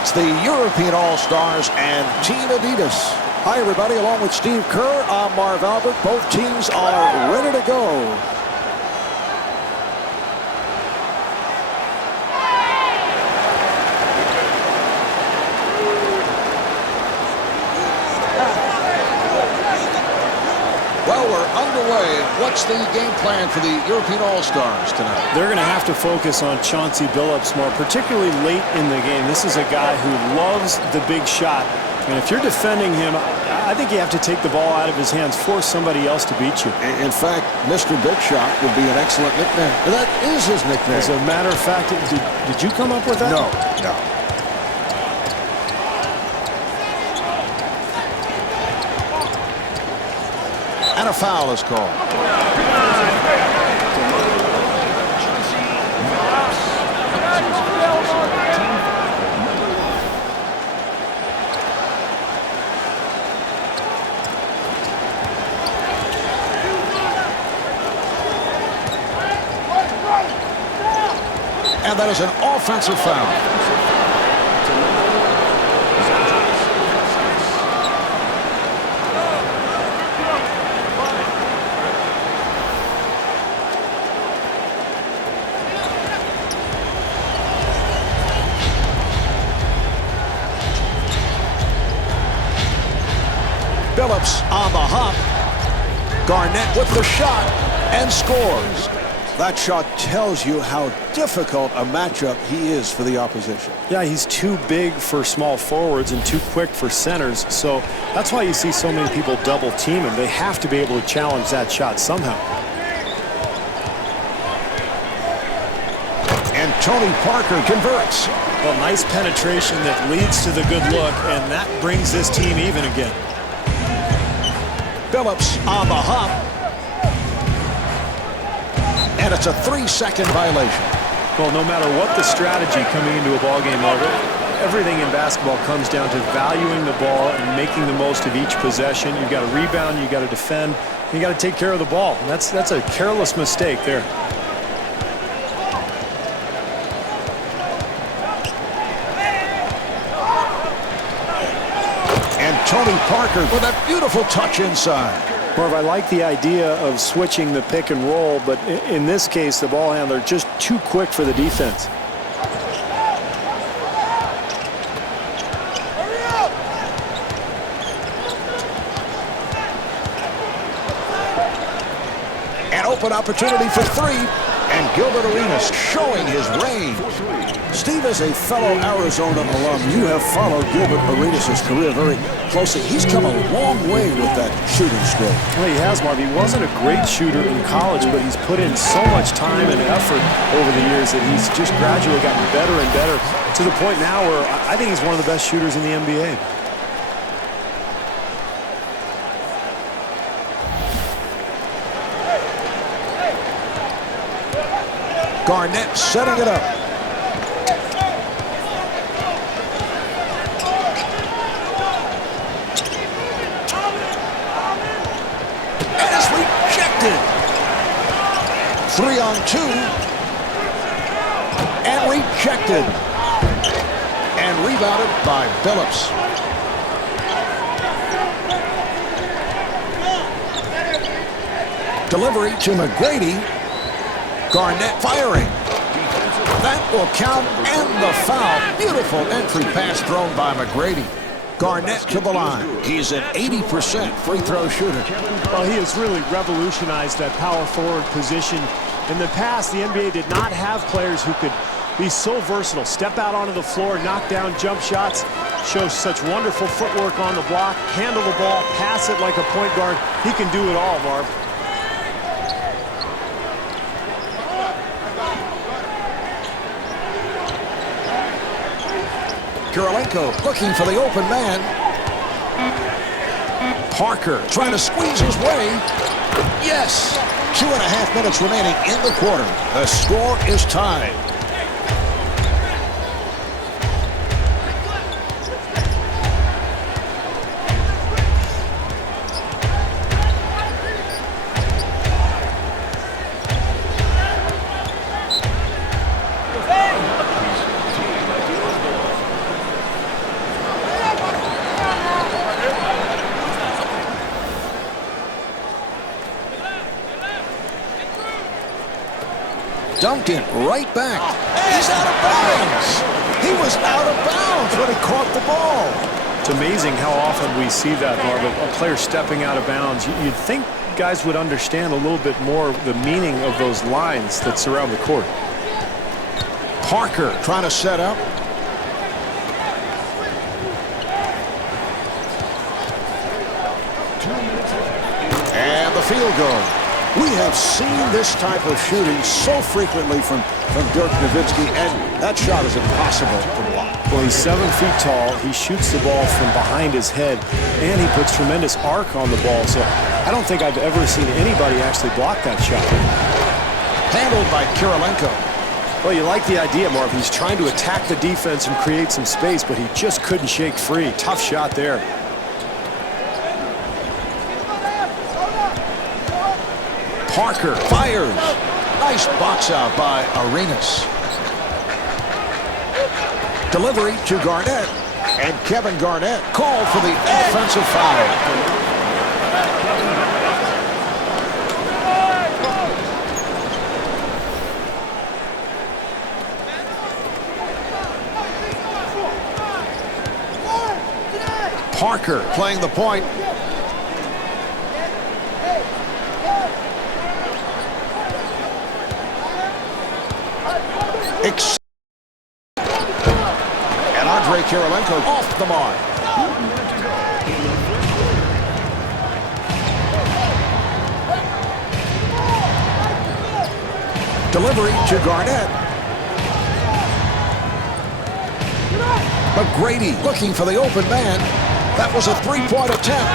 It's the European All-Stars and Team Adidas. Hi, everybody. Along with Steve Kerr, I'm Marv Albert. Both teams are ready to go. Well, we're underway. What's the game plan for the European All-Stars tonight? They're going to have to focus on Chauncey Billups more, particularly late in the game. This is a guy who loves the big shot. And if you're defending him, I think you have to take the ball out of his hands, force somebody else to beat you. In fact, Mr. Big Shot would be an excellent nickname. That is his nickname. As a matter of fact, did you come up with that? No. And a foul is called. And that is an offensive foul. Billups on the hop. Garnett with the shot and scores. That shot tells you how difficult a matchup he is for the opposition. Yeah, he's too big for small forwards and too quick for centers. So that's why you see so many people double team him. They have to be able to challenge that shot somehow. And Tony Parker converts. Well, nice penetration that leads to the good look, and that brings this team even again. Billups on the hop. And it's a 3-second violation. Well, no matter what the strategy coming into a ball game, everything in basketball comes down to valuing the ball and making the most of each possession. You've got to rebound, you've got to defend, you got to take care of the ball. And that's a careless mistake there. Tony Parker with a beautiful touch inside. Marv, I like the idea of switching the pick and roll, but in this case, the ball handler just too quick for the defense. An open opportunity for three, and Gilbert Arenas showing his range. Steve, as a fellow Arizona alum, you have followed Gilbert Arenas' career very closely. He's come a long way with that shooting stroke. Well, he has, Marv. He wasn't a great shooter in college, but he's put in so much time and effort over the years that he's just gradually gotten better and better to the point now where I think he's one of the best shooters in the NBA. Garnett setting it up. And it's rejected. 3-on-2. And rejected. And rebounded by Billups. Delivery to McGrady. Garnett firing. That will count, and the foul. Beautiful entry pass thrown by McGrady. Garnett to the line. He's an 80% free throw shooter. Well, he has really revolutionized that power forward position. In the past, the NBA did not have players who could be so versatile. Step out onto the floor, knock down jump shots, show such wonderful footwork on the block, handle the ball, pass it like a point guard. He can do it all, Marv. Kirilenko looking for the open man. Parker trying to squeeze his way. Yes! 2.5 minutes remaining in the quarter. The score is tied. Duncan right back. He's out of bounds. He was out of bounds when he caught the ball. It's amazing how often we see that, Marv, a player stepping out of bounds. You'd think guys would understand a little bit more the meaning of those lines that surround the court. Parker trying to set up. And the field goal. We have seen this type of shooting so frequently from Dirk Nowitzki, and that shot is impossible to block. Well, he's 7 feet tall. He shoots the ball from behind his head, and he puts tremendous arc on the ball. So I don't think I've ever seen anybody actually block that shot. Handled by Kirilenko. Well, you like the idea, Marv. He's trying to attack the defense and create some space, but he just couldn't shake free. Tough shot there. Parker fires. Nice box out by Arenas. Delivery to Garnett. And Kevin Garnett called for the offensive foul. Parker playing the point. And Andre Kirilenko off the mark. Delivery to Garnett. McGrady looking for the open man. That was a three-point attempt.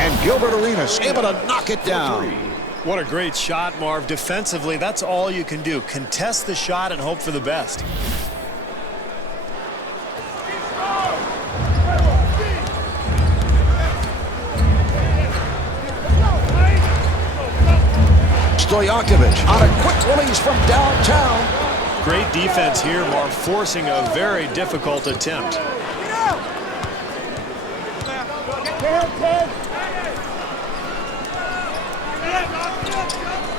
And Gilbert Arenas able to knock it down. What a great shot, Marv. Defensively, that's all you can do. Contest the shot and hope for the best. Stojakovic on a quick release from downtown. Great defense here, Marv, forcing a very difficult attempt.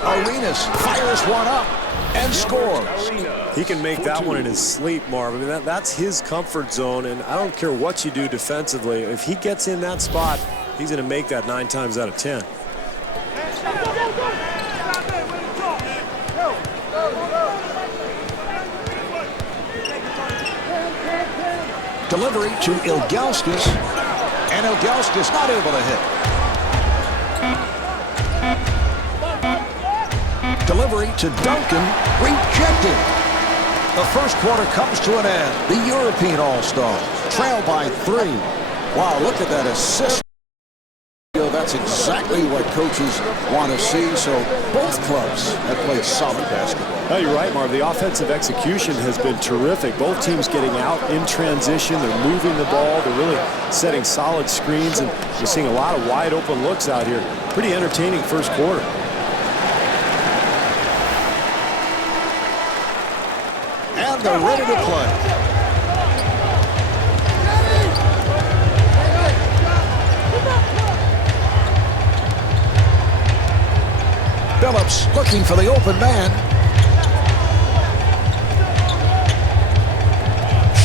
Arenas fires one up and scores. He can make that one in his sleep, Marv. I mean, that's his comfort zone, and I don't care what you do defensively. If he gets in that spot, he's going to make that 9 times out of 10. Delivery to Ilgauskas, and Ilgauskas not able to hit. Delivery to Duncan, rejected. The first quarter comes to an end. The European All-Stars trail by 3. Wow, look at that assist. That's exactly what coaches want to see. So both clubs have played solid basketball. No, you're right, Marv. The offensive execution has been terrific. Both teams getting out in transition. They're moving the ball. They're really setting solid screens, and we're seeing a lot of wide open looks out here. Pretty entertaining first quarter. And they're ready to play. Phillips looking for the open man.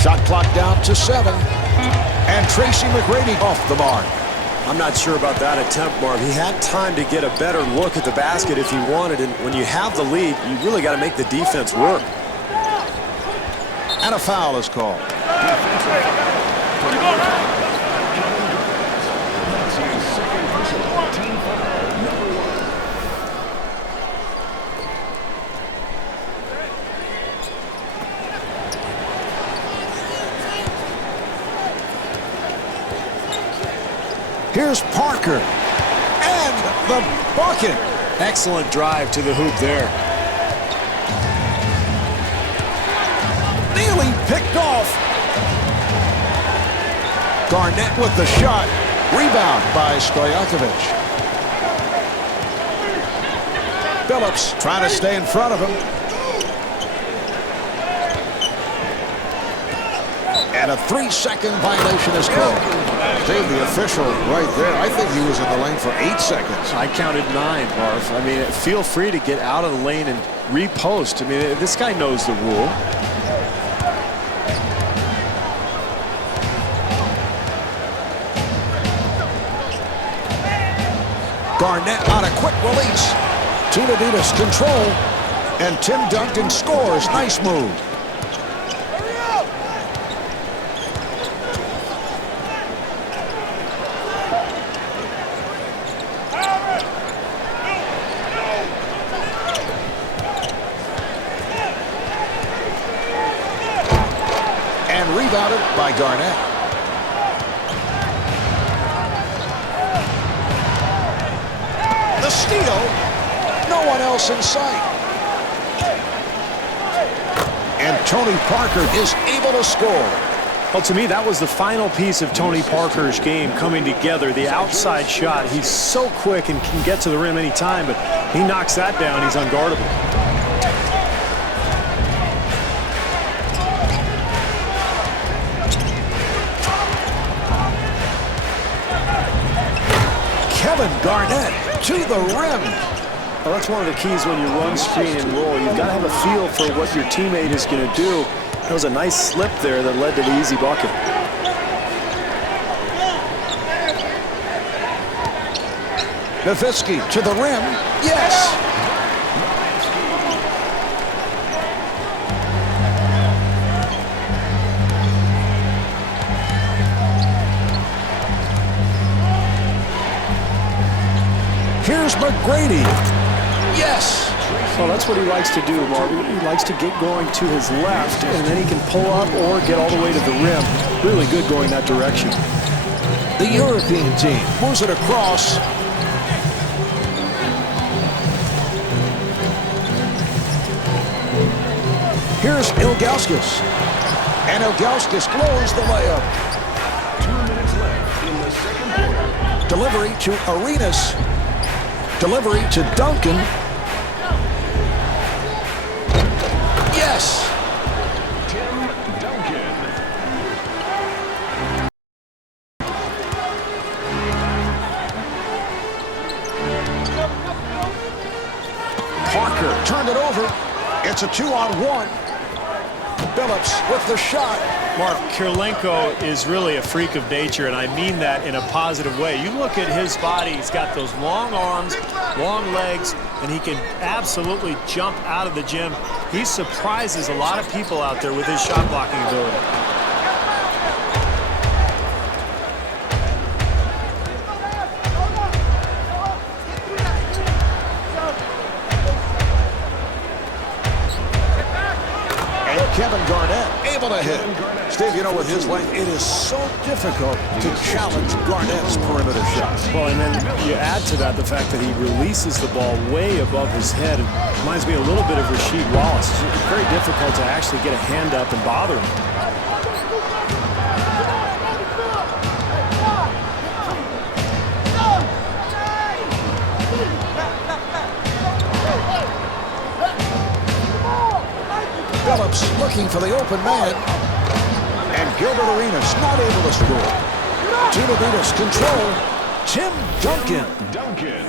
Shot clock down to 7. And Tracy McGrady off the mark. I'm not sure about that attempt, Marv. He had time to get a better look at the basket if he wanted, and when you have the lead, you really got to make the defense work. And a foul is called. Here's Parker. And the bucket. Excellent drive to the hoop there. Nearly picked off. Garnett with the shot. Rebound by Stojakovic. Phillips trying to stay in front of him. And a 3-second violation is called. Dave, the official right there, I think he was in the lane for 8 seconds. I counted 9, Marv. I mean, feel free to get out of the lane and repost. I mean, this guy knows the rule. Garnett on a quick release. Team Adidas control. And Tim Duncan scores. Nice move. And rebounded by Garnett. The steal. No one else in sight. And Tony Parker is able to score. Well, to me, that was the final piece of Tony Parker's game coming together. The outside shot. He's so quick and can get to the rim anytime, but he knocks that down. He's unguardable. Kevin Garnett to the rim. Well, that's one of the keys when you run, screen, and roll. You've got to have a feel for what your teammate is going to do. That was a nice slip there that led to the easy bucket. Nowitzki to the rim. Yes. Here's McGrady. Yes. Well, that's what he likes to do, Marvin. He likes to get going to his left, and then he can pull up or get all the way to the rim. Really good going that direction. The European team moves it across. Here's Ilgauskas. And Ilgauskas blows the layup. 2 minutes left in the second quarter. Delivery to Arenas. Delivery to Duncan. Yes. Tim Duncan. Parker turned it over. It's a 2-on-1. Billups with the shot. Mark, Kirilenko is really a freak of nature, and I mean that in a positive way. You look at his body, he's got those long arms, long legs, and he can absolutely jump out of the gym. He surprises a lot of people out there with his shot blocking ability. Kevin Garnett able to hit. Steve, you know, with his length, it is so difficult to challenge Garnett's perimeter shots. Well, and then you add to that the fact that he releases the ball way above his head. It reminds me a little bit of Rasheed Wallace. It's very difficult to actually get a hand up and bother him. Billups looking for the open man. And Gilbert Arenas not able to score. Team Adidas control. Tim Duncan. Duncan.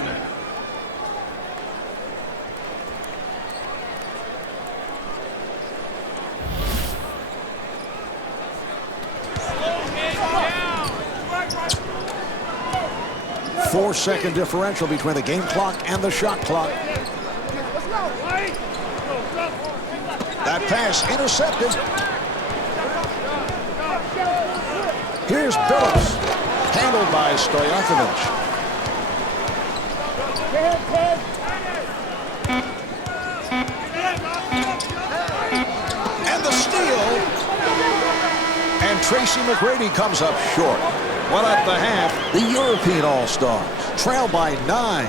Four-second differential between the game clock and the shot clock. That pass intercepted. Here's Billups. Handled by Stojakovic. And the steal. And Tracy McGrady comes up short. Well, at the half, the European All-Stars trail by 9.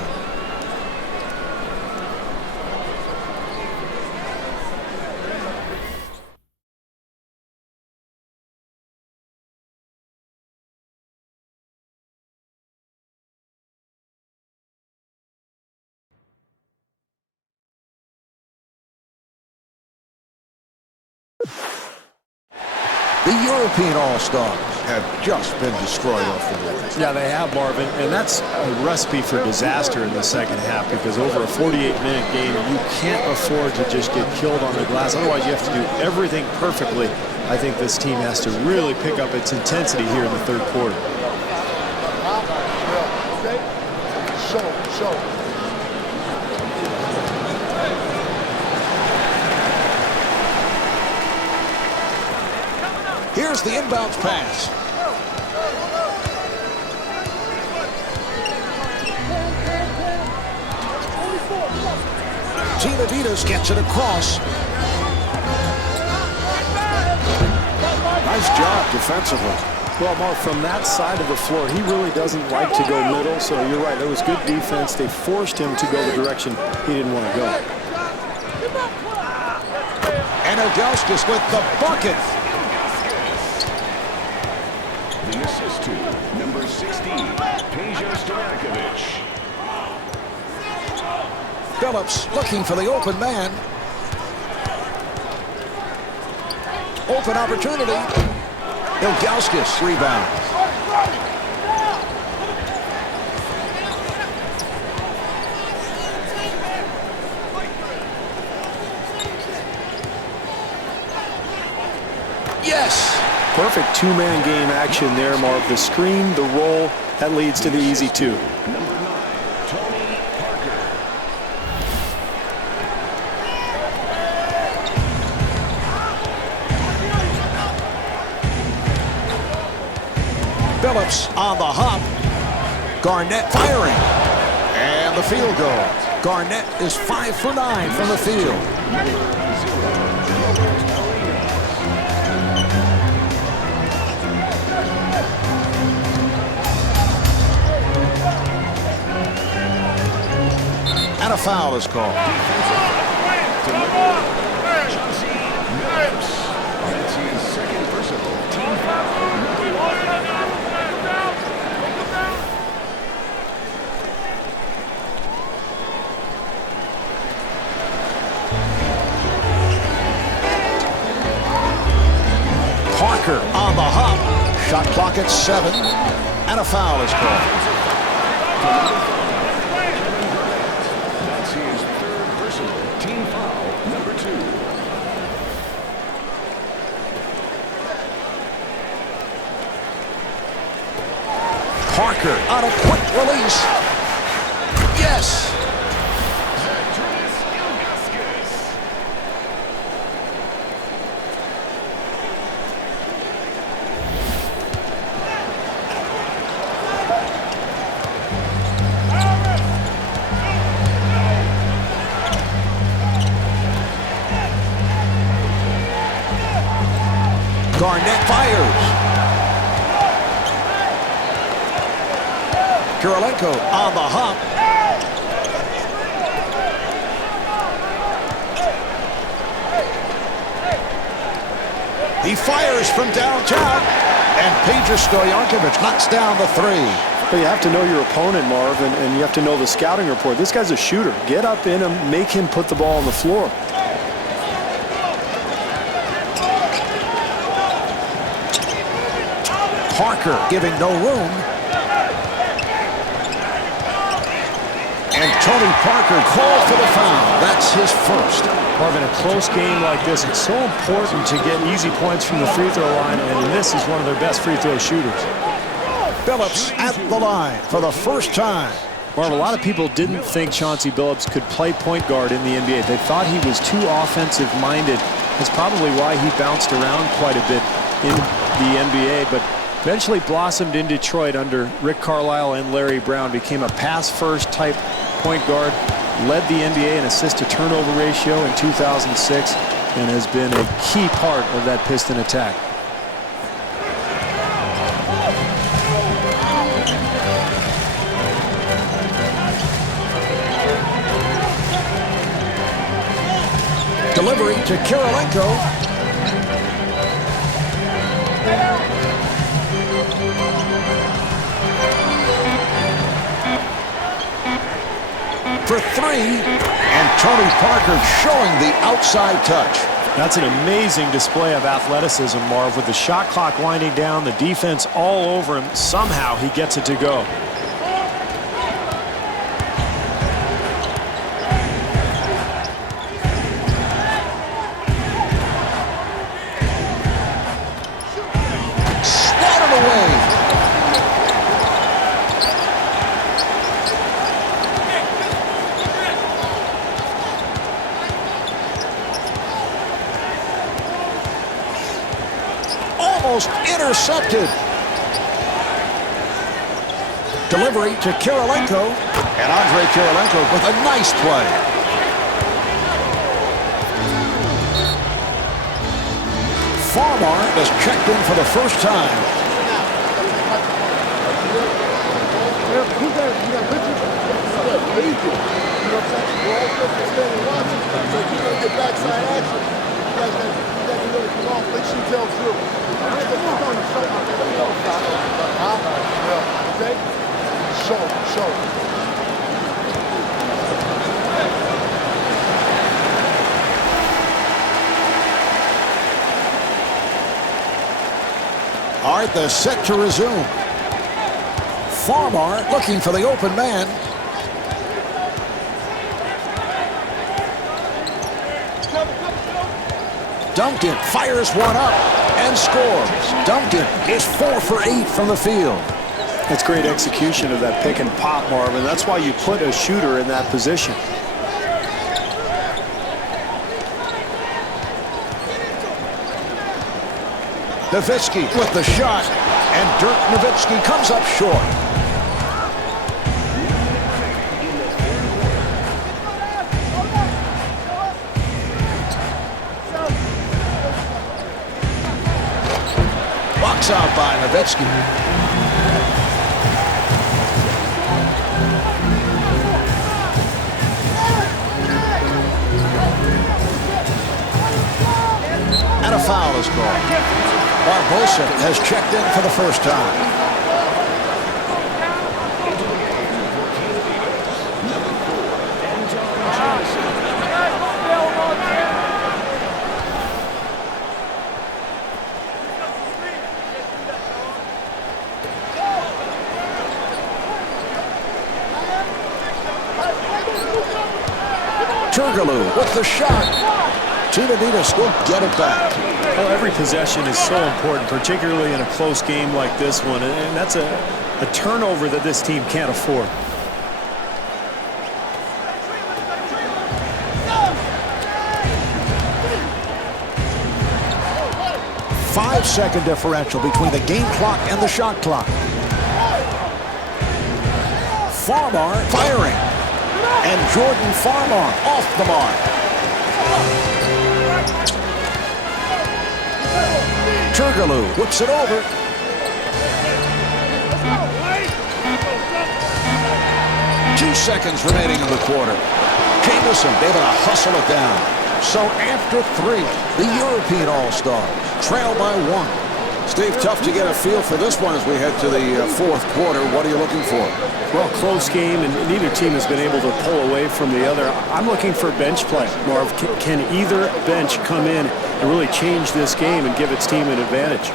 The European All-Stars have just been destroyed off the board. Yeah, they have, Marvin, and that's a recipe for disaster in the second half, because over a 48-minute game, you can't afford to just get killed on the glass. Otherwise, you have to do everything perfectly. I think this team has to really pick up its intensity here in the third quarter. Here's the inbounds pass. Team Adidas gets it across. Nice job defensively. Well, Mark, from that side of the floor, he really doesn't like to go middle, so you're right. That was good defense. They forced him to go the direction he didn't want to go. And Ilgauskas with the bucket. The assist to number 16, Peja Stojakovic. Phillips looking for the open man. Open opportunity. Ilgauskas rebounds. Yes. Perfect two-man game action there, Mark. The screen, the roll, that leads to the easy two. Number 9, Tony Parker. Phillips on the hop. Garnett firing. And the field goal. Garnett is 5 for 9 from the field. And a foul is called. That's his second personal team foul. Parker on the hop. Shot clock at 7. And a foul is called. That's his third personal team foul, number 2. Parker on a quick release. Yes. Garnett fires. Kirilenko on the hop. He fires from downtown. And Peja Stojakovic knocks down the 3. Well, you have to know your opponent, Marv, and you have to know the scouting report. This guy's a shooter. Get up in him, make him put the ball on the floor. Parker giving no room. And Tony Parker called for the foul. That's his first. Marvin, a close game like this, it's so important to get easy points from the free throw line, and this is one of their best free throw shooters. Phillips at the line for the first time. Marvin, a lot of people didn't think Chauncey Billups could play point guard in the NBA. They thought he was too offensive-minded. That's probably why he bounced around quite a bit in the NBA, but eventually blossomed in Detroit under Rick Carlisle and Larry Brown, became a pass-first type point guard, led the NBA in assist-to-turnover ratio in 2006, and has been a key part of that Piston attack. Delivery to Kirilenko. For 3, and Tony Parker showing the outside touch. That's an amazing display of athleticism, Marv, with the shot clock winding down, the defense all over him. Somehow he gets it to go. Swatted away. Almost intercepted. Delivery to Kirilenko. And Andrei Kirilenko with a nice play. Farmar is checked in for the first time. All right, they're set to resume. Farmar looking for the open man. Duncan fires one up and scores. Duncan is 4 for 8 from the field. That's great execution of that pick and pop, Marvin. That's why you put a shooter in that position. Nowitzki with the shot, and Dirk Nowitzki comes up short. Box out by Nowitzki. And a foul is called. Barbosa has checked in for the first time. Turgaloo with the shot. Adidas will get it back. Well, every possession is so important, particularly in a close game like this one, and that's a turnover that this team can't afford. Five-second differential between the game clock and the shot clock. Farmar firing. And Jordan Farmar off the mark. Turgaloo whips it over. 2 seconds remaining in the quarter. Jameson able to hustle it down. So after 3, the European All-Stars trail by 1. Steve, tough to get a feel for this one as we head to the fourth quarter. What are you looking for? Well, close game, and neither team has been able to pull away from the other. I'm looking for bench play. Marv, can either bench come in and really change this game and give its team an advantage?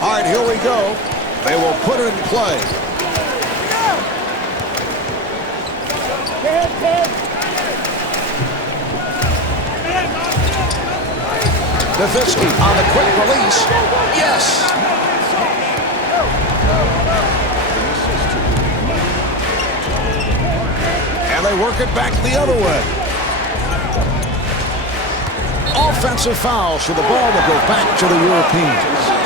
All right, here we go. They will put it in play. Nowitzki on the quick release. Yes. And they work it back the other way. Offensive foul, so the ball will go back to the Europeans.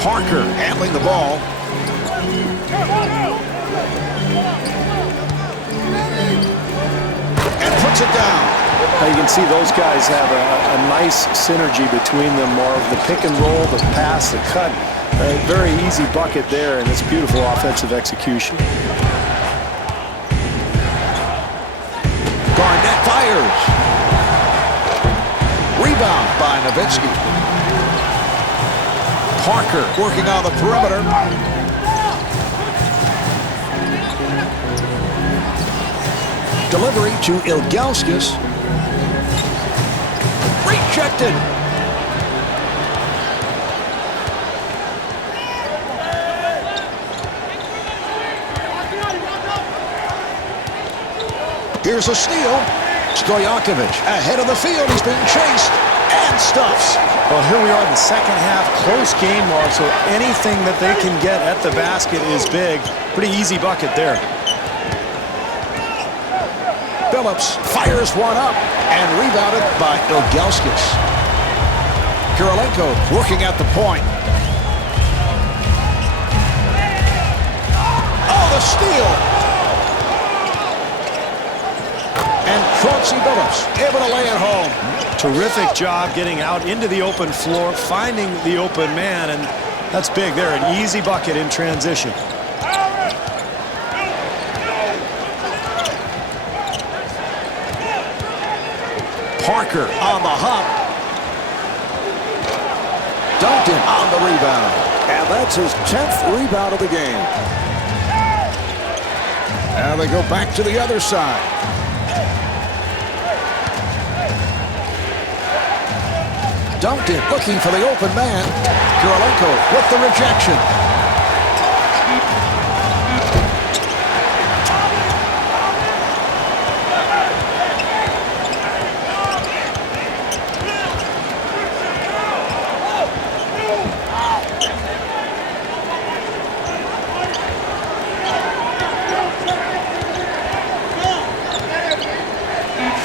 Parker handling the ball. And puts it down. Now you can see those guys have a nice synergy between them, Marv. The pick and roll, the pass, the cut. A very easy bucket there, and it's beautiful offensive execution. Garnett fires. Rebound by Nowitzki. Parker working on the perimeter. Delivery to Ilgauskas. Rejected. Here's a steal. Stojakovic ahead of the field. He's being chased and stuffs. Well, here we are in the second half. Close game, Mark, so anything that they can get at the basket is big. Pretty easy bucket there. Phillips fires one up and rebounded by Ilgauskas. Kirilenko working at the point. Oh, the steal. And Chauncey Billups able to lay it home. Terrific job getting out into the open floor, finding the open man, and that's big there. An easy bucket in transition. Parker on the hop. Duncan on the rebound. And that's his 10th rebound of the game. And they go back to the other side. Duncan looking for the open man. Kirilenko with the rejection.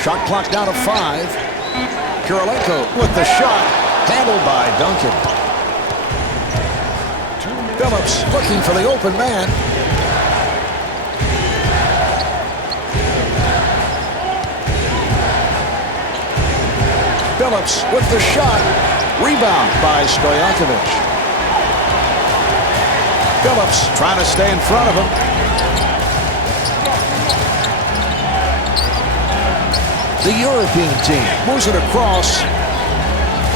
Shot clock down to 5. Kirilenko with the shot, handled by Duncan. Phillips looking for the open man. Phillips with the shot, rebound by Stojakovic. Phillips trying to stay in front of him. The European team moves it across.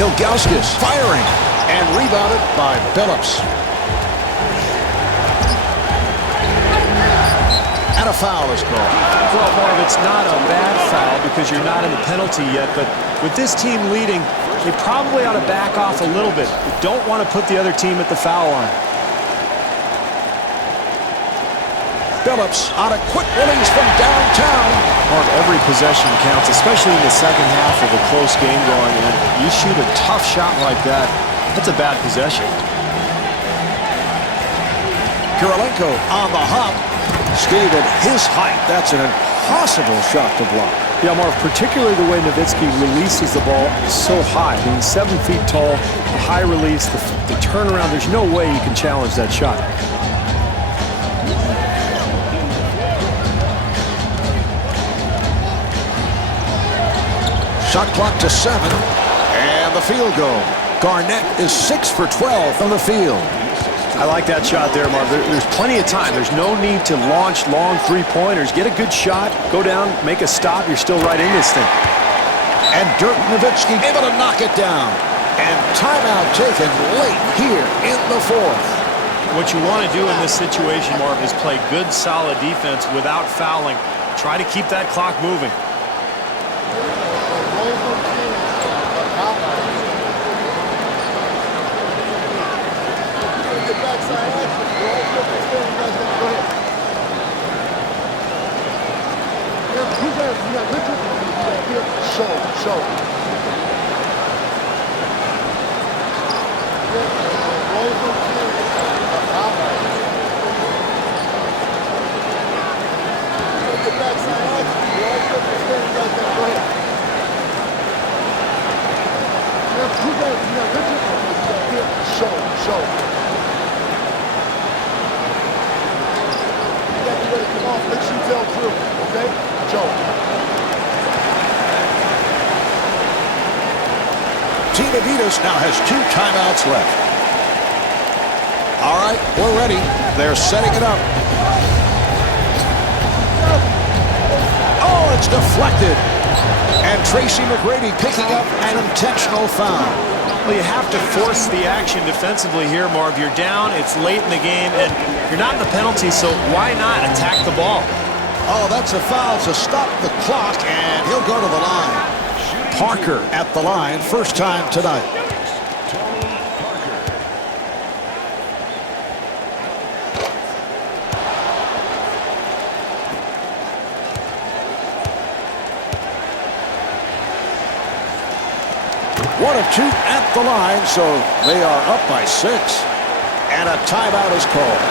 Ilgauskas firing and rebounded by Phillips. And a foul is called. Well, Marv, it's not a bad foul because you're not in the penalty yet, but with this team leading, they probably ought to back off a little bit. You don't want to put the other team at the foul line. Phillips on a quick release from downtown. Mark, every possession counts, especially in the second half of a close game going in. You shoot a tough shot like that, that's a bad possession. Kirilenko on the hop. Skated at his height. That's an impossible shot to block. Yeah, Mark, particularly the way Nowitzki releases the ball is so high. Being 7 feet tall, the high release, the turnaround, there's no way you can challenge that shot. Shot clock to 7, and the field goal. Garnett is 6 for 12 from the field. I like that shot there, Marv. There's plenty of time. There's no need to launch long three-pointers. Get a good shot, go down, make a stop. You're still right in this thing. And Dirk Nowitzki able to knock it down. And timeout taken late here in the fourth. What you want to do in this situation, Marv, is play good, solid defense without fouling. Try to keep that clock moving. Team Adidas now has 2 timeouts left. All right, we're ready. They're setting it up. Oh, a it's deflected. And Tracy McGrady picking up an intentional foul. Well, you have to force the action defensively here, Marv. You're down, it's late in the game, and you're not in the penalty, so why not attack the ball? Oh, that's a foul to stop the clock, and he'll go to the line. Parker at the line, first time tonight. One of two at the line, so they are up by 6. And a timeout is called.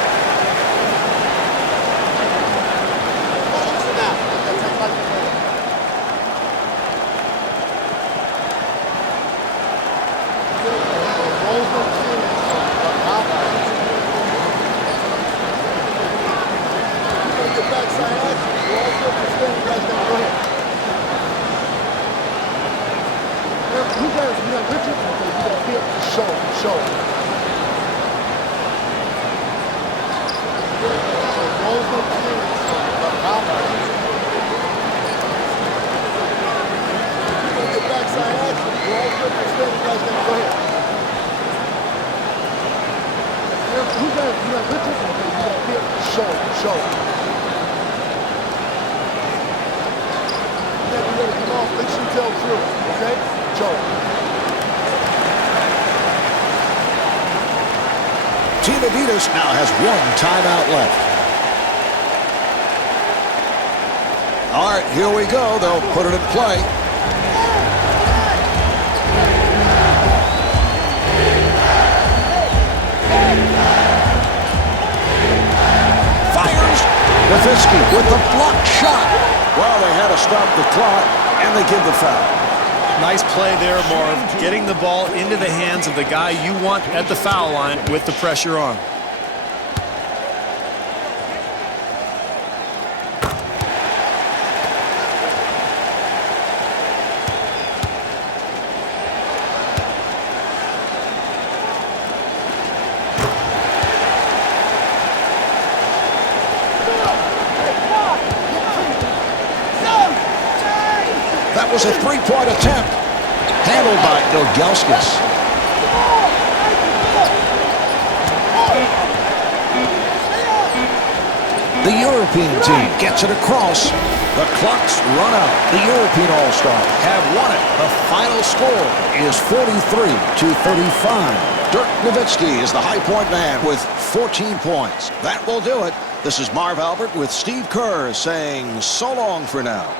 Team Adidas now has 1 timeout left. All right, here we go. They'll put it in play. Fires. Nowitzki with the block shot. Well, they had to stop the clock, and they give the foul. Nice play there, Marv. Getting the ball into the hands of the guy you want at the foul line with the pressure on. That was a 3-point attempt, handled by Ilgauskas. The European team gets it across. The clock's run out. The European All-Stars have won it. The final score is 43-35. Dirk Nowitzki is the high point man with 14 points. That will do it. This is Marv Albert with Steve Kerr saying so long for now.